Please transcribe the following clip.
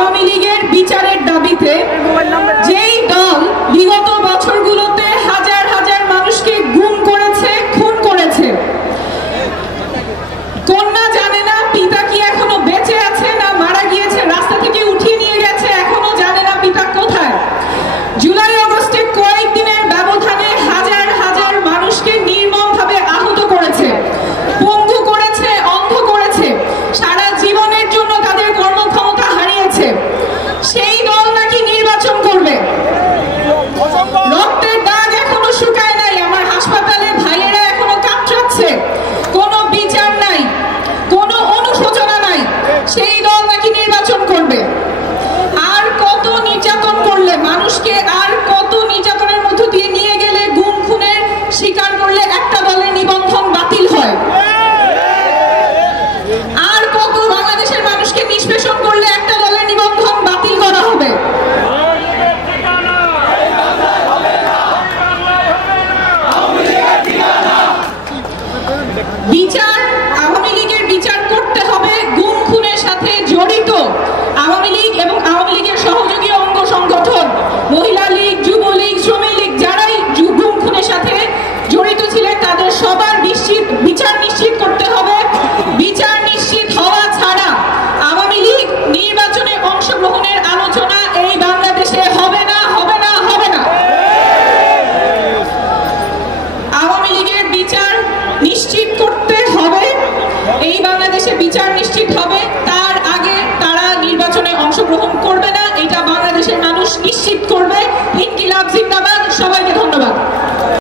আওয়ামী লীগের বিচারের দাবিতে যেই দল বিগত বছরগুলোতে হাজার হাজার মানুষকে গুম করেছে, খুন করেছে, কন্যা জানে না পিতা কি এখনো বেঁচে আছে না মারা গিয়েছে, রাস্তা থেকে উঠিয়ে নিয়ে গেছে, এখনো জানে না পিতা কোথায়। জুলাই আগস্টে কয়েকদিনের ব্যবধানে হাজার হাজার মানুষকে নির্মমভাবে আহত করেছে, পঙ্গু করেছে, অন্ধ করেছে, সারা জীবনের জন্য তাদের কর্মক্ষমতা হারিয়েছে। সেই দল নাকি নির্বাচন করবে। রক্তের দাগ এখনো শুকায় নাই, আমার হাসপাতালে ভাইয়েরা এখনো কাতরাচ্ছে, কোনো বিচার নাই, কোনো অনুশোচনা নাই। সেই দল নাকি নির্বাচন করবে। আর কত নির্যাতন করলে মানুষকে, আর কত নির্যাতনের মধ্য দিয়ে নিয়ে গেলে, গুম খুনের শিকার করলে একটা দলের নিবন্ধন বাতিল হয়। আর কত বাংলাদেশের মানুষকে নিষ্পেষণ করলে একটা দলের নিবন্ধন বাতিল করা হবে। বিচার, আওয়ামী লীগের বিচার করতে হবে। গুম খুনের সাথে জড়িত আওয়ামী লীগ এবং আওয়ামী লীগের সহযোগী অঙ্গ সংগঠন, মহিলা লীগ, যুবলীগ, শ্রমিক লীগ, যারাই গুম খুনের সাথে জড়িত ছিলেন তাদের সবার বিচার নিশ্চিত করতে হবে। বিচার নিশ্চিত হওয়া ছাড়া আওয়ামী লীগ নির্বাচনে অংশগ্রহণের আলোচনা এই বাংলাদেশে হবে না, হবে না, হবে না। আওয়ামী লীগের বিচার নিশ্চিত করতে হবে, এই বাংলাদেশে বিচার নিশ্চিত হবে, তার আগে তারা নির্বাচনে অংশগ্রহণ করবে না, এটা বাংলাদেশের মানুষ নিশ্চিত করবে। ইনকিলাব জিন্দাবাদ। সবাইকে ধন্যবাদ।